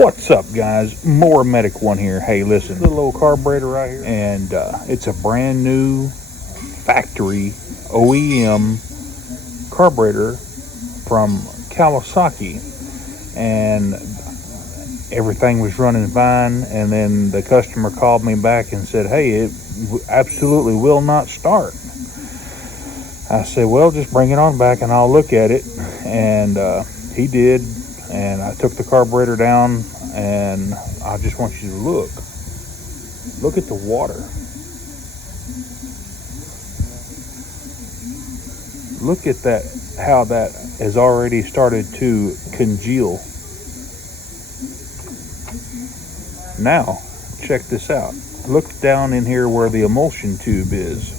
What's up, guys? Mowmatic one here. Hey, listen, the little carburetor right here, and it's a brand new factory OEM carburetor from Kawasaki, and everything was running fine. And then the customer called me back and said, "Hey, it absolutely will not start." I said, "Well, just bring it on back and I'll look at it." And he did. And I took the carburetor down, and I just want you to look at the water. Look at that, how that has already started to congeal. Now, check this out. Look down in here where the emulsion tube is.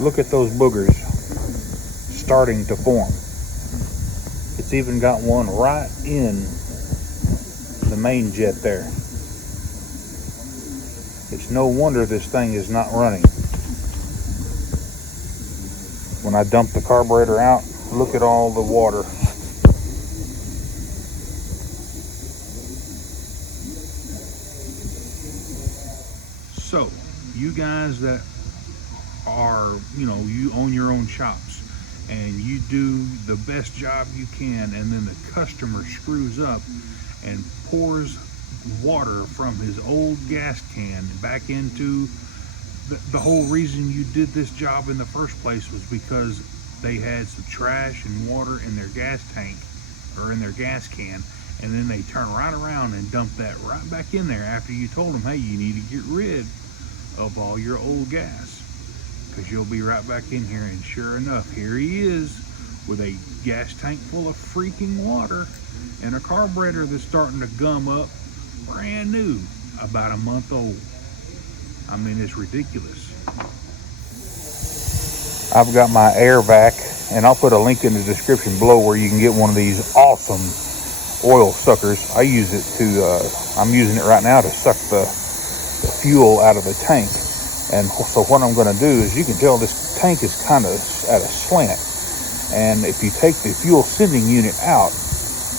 Look at those boogers starting to form. It's even got one right in the main jet there. It's no wonder this thing is not running. When I dump the carburetor out, look at all the water. So, you guys that are, you own your own shops, and you do the best job you can, and then the customer screws up and pours water from his old gas can back into the whole reason you did this job in the first place was because they had some trash and water in their gas tank or in their gas can, and then they turn right around and dump that right back in there after you told them, "Hey, you need to get rid of all your old gas, because you'll be right back in here." And sure enough, here he is with a gas tank full of freaking water and a carburetor that's starting to gum up, brand new, about a month old. I mean, it's ridiculous. I've got my air vac, and I'll put a link in the description below where you can get one of these awesome oil suckers. I use it I'm using it right now to suck the fuel out of the tank. And so what I'm going to do is, you can tell this tank is kind of at a slant. And if you take the fuel sending unit out,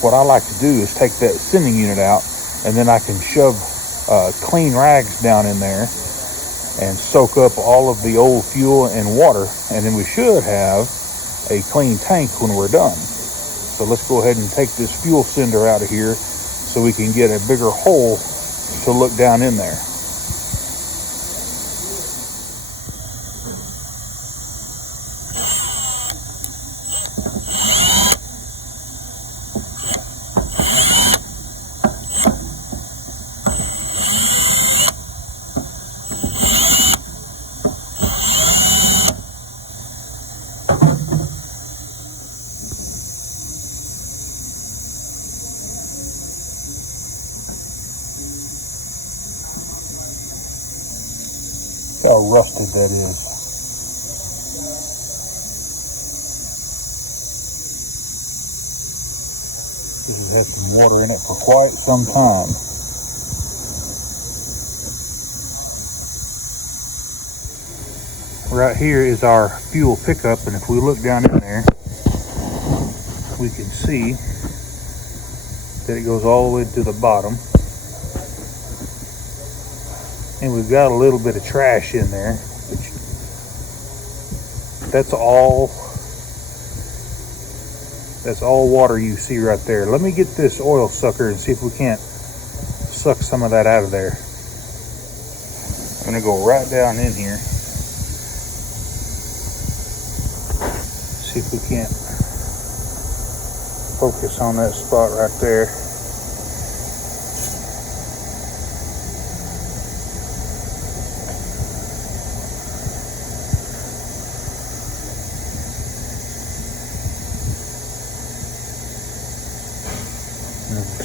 what I like to do is take that sending unit out, and then I can shove clean rags down in there and soak up all of the old fuel and water. And then we should have a clean tank when we're done. So let's go ahead and take this fuel sender out of here so we can get a bigger hole to look down in there. How rusted that is. This has had some water in it for quite some time. Right here is our fuel pickup, and if we look down in there, we can see that it goes all the way to the bottom. And we've got a little bit of trash in there. That's all water you see right there. Let me get this oil sucker and see if we can't suck some of that out of there. I'm going to go right down in here. See if we can't focus on that spot right there.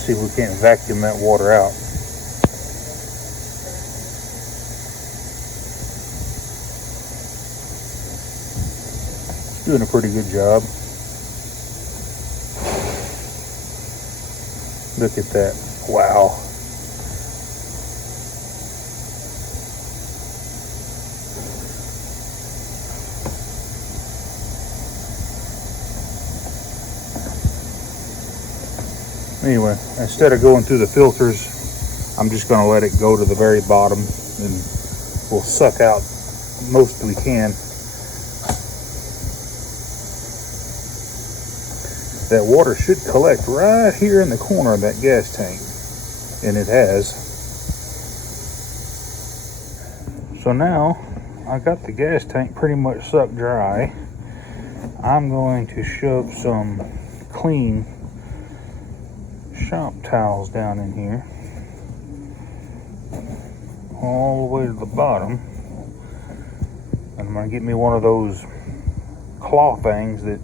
See if we can't vacuum that water out. Doing a pretty good job. Look at that. Wow. Anyway, instead of going through the filters, I'm just going to let it go to the very bottom, and we'll suck out most we can. That water should collect right here in the corner of that gas tank, and it has. So now I got the gas tank pretty much sucked dry. I'm going to shove some clean shop towels down in here all the way to the bottom, and I'm going to get me one of those claw things that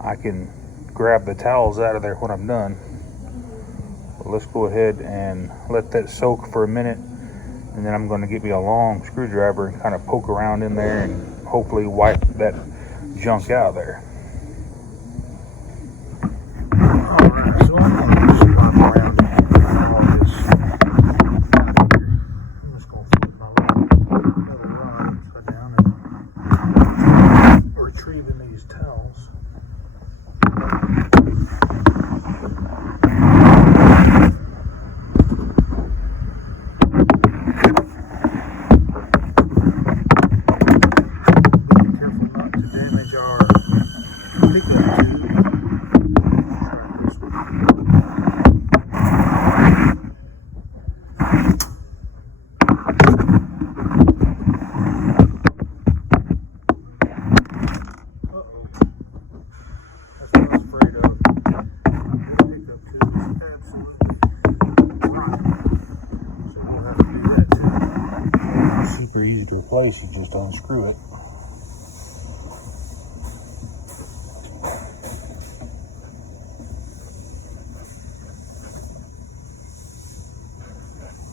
I can grab the towels out of there when I'm done. So let's go ahead and let that soak for a minute, and then I'm going to get me a long screwdriver and kind of poke around in there and hopefully wipe that junk out of there. Alright, so I'm going to just wipe around all this. I'm just going to put my little rod upside down and retrieving these towels. Easy to replace, you just unscrew it.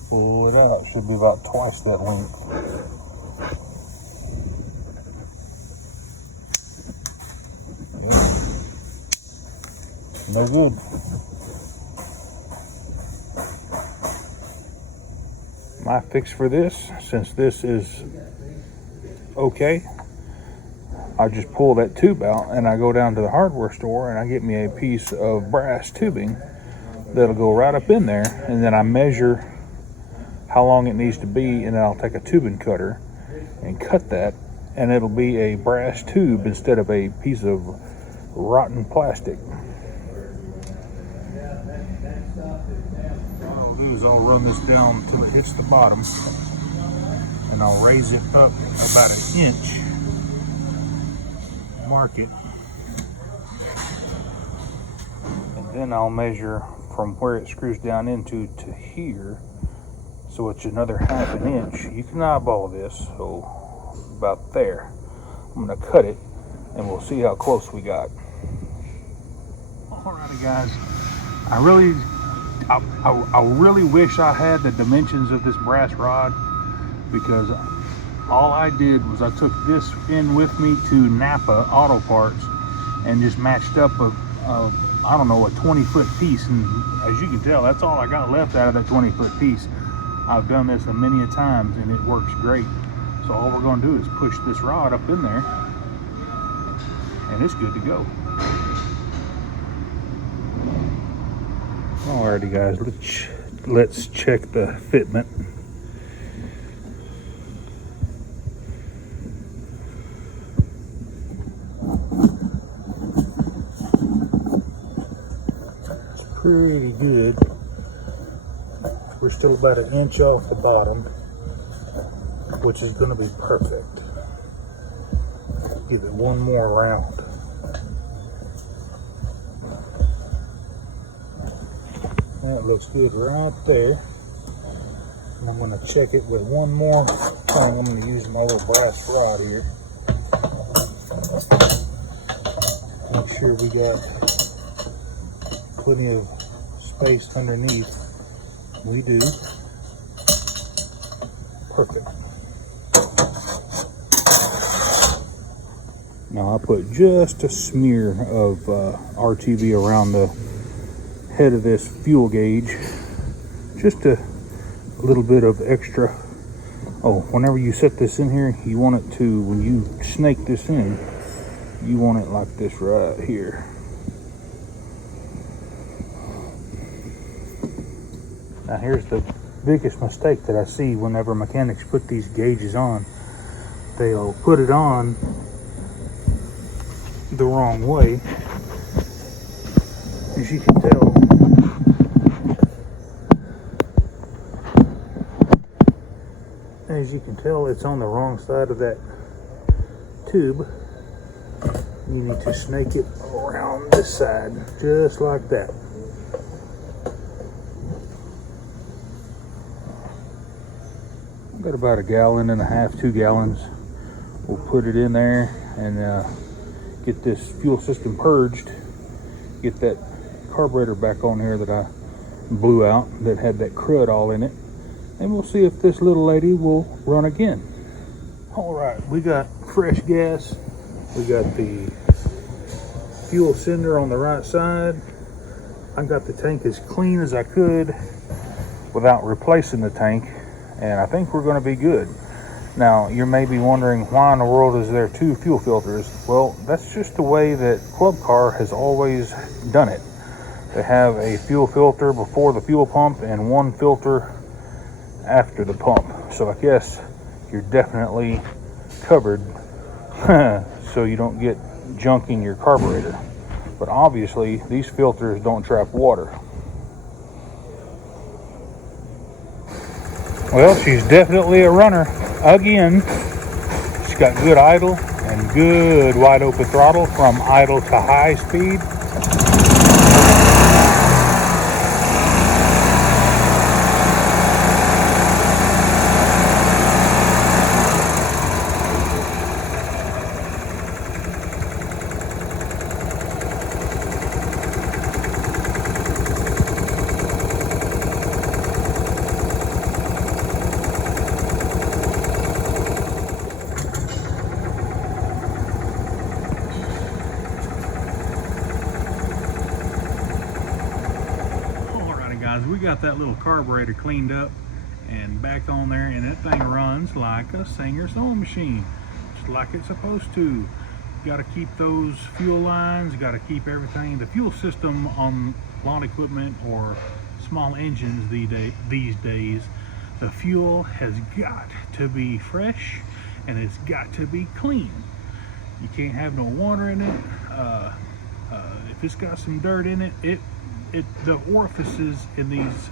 Pull it out, should be about twice that length. Yeah. No good. My fix for this, since this is okay, I just pull that tube out and I go down to the hardware store and I get me a piece of brass tubing that'll go right up in there, and then I measure how long it needs to be, and then I'll take a tubing cutter and cut that, and it'll be a brass tube instead of a piece of rotten plastic. I'll run this down till it hits the bottom, and I'll raise it up about an inch, mark it, and then I'll measure from where it screws down into to here, so it's another half an inch. You can eyeball this, so about there. I'm going to cut it, and we'll see how close we got. Alrighty guys, I really wish I had the dimensions of this brass rod, because all I did was I took this in with me to Napa Auto Parts and just matched up a 20-foot piece, and as you can tell, that's all I got left out of that 20-foot piece. I've done this a many a times and it works great. So all we're going to do is push this rod up in there and it's good to go. Alrighty guys, let's check the fitment. It's pretty good. We're still about an inch off the bottom, which is going to be perfect. Give it one more round. That looks good right there. And I'm going to check it with one more thing. I'm going to use my little brass rod here. Make sure we got plenty of space underneath. We do. Perfect. Now I put just a smear of RTV around the head of this fuel gauge. Just a little bit of extra. Oh, whenever you set this in here, you want it to, when you snake this in, you want it like this right here. Now here's the biggest mistake that I see whenever mechanics put these gauges on. They'll put it on the wrong way. As you can tell, it's on the wrong side of that tube. You need to snake it around this side, just like that. I've got about 1.5 gallons, 2 gallons. We'll put it in there and get this fuel system purged. Get that carburetor back on here that I blew out, that had that crud all in it. And we'll see if this little lady will run again. All right, we got fresh gas. We got the fuel cylinder on the right side. I got the tank as clean as I could without replacing the tank, and I think we're going to be good. Now, you may be wondering, why in the world is there 2 fuel filters? Well, that's just the way that Club Car has always done it. They have a fuel filter before the fuel pump and 1 filter after the pump. So I guess you're definitely covered so you don't get junk in your carburetor. But obviously these filters don't trap water. Well, she's definitely a runner again. She's got good idle and good wide open throttle from idle to high speed. We got that little carburetor cleaned up and back on there, and that thing runs like a Singer sewing machine, just like it's supposed to. Got to keep those fuel lines, got to keep everything. The fuel system on lawn equipment or small engines these days, the fuel has got to be fresh and it's got to be clean. You can't have no water in it. If it's got some dirt in it, the orifices in these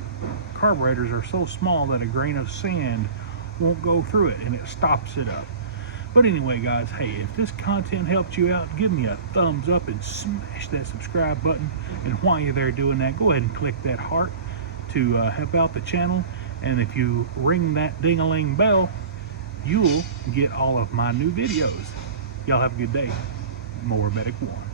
carburetors are so small that a grain of sand won't go through it and it stops it up. But anyway, guys, hey, if this content helped you out, give me a thumbs up and smash that subscribe button. And while you're there doing that, go ahead and click that heart to help out the channel. And if you ring that ding-a-ling bell, you'll get all of my new videos. Y'all have a good day. Mower Medic 1.